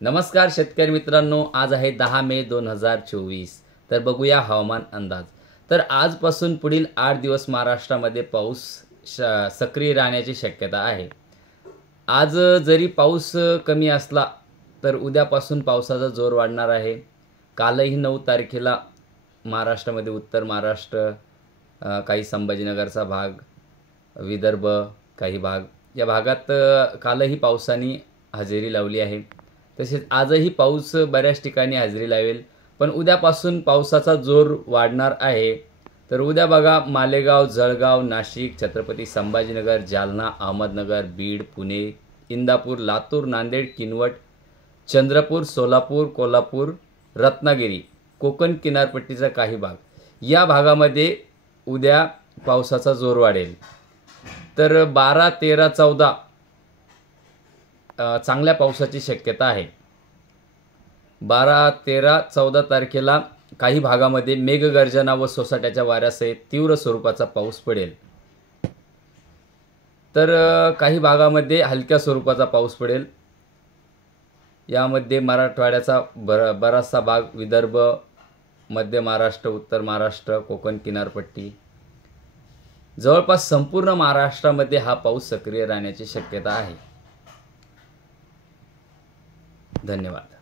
नमस्कार शेतकरी मित्रांनो, आज आहे 10 मे 2024। तर बघूया हवामान अंदाज। तर आजपासून पुढील 8 दिवस महाराष्ट्रामध्ये पाऊस सक्रिय राहण्याची शक्यता आहे। आज जरी पाऊस कमी असला तर उद्यापासून पावसाचा जोर वाढणार आहे। कालही 9 तारखेला महाराष्ट्रामध्ये उत्तर महाराष्ट्र, काही संभाजीनगरचा भाग, विदर्भ काही भाग, या भागात कालही पावसाने हजेरी लावली आहे। तसेच आजही पाऊस बऱ्याच ठिकाणी हजेरी लावेल, पण उद्यापासून पावसाचा जोर वाढणार आहे। तर उद्या बघा, मालेगाव, जळगाव, नाशिक, छत्रपती संभाजीनगर, जालना, अहमदनगर, बीड, पुणे, इंदापूर, लातूर, नांदेड, किनवट, चंद्रपूर, सोलापूर, कोल्हापूर, रत्नागिरी, कोकण किनारपट्टीचा काही भाग, या भागामध्ये उद्या पावसाचा जोर वाढेल। तर 12, 13, 14 चांगल्या पावसाची शक्यता आहे। 12, 13, 14 तारखेला काही भागामध्ये मेघगर्जना व सोसाट्याच्या वाऱ्यासहित तीव्र स्वरूपाचा पाऊस पडेल। तर काही भागामध्ये हलक्या स्वरूपाचा पाऊस पडेल। यामध्ये मराठवाड्याचा बराचसा भाग, विदर्भ, मध्य महाराष्ट्र, उत्तर महाराष्ट्र, कोकण किनारपट्टी, जवळपास संपूर्ण महाराष्ट्रामध्ये हा पाऊस सक्रिय राहण्याची शक्यता आहे। धन्यवाद।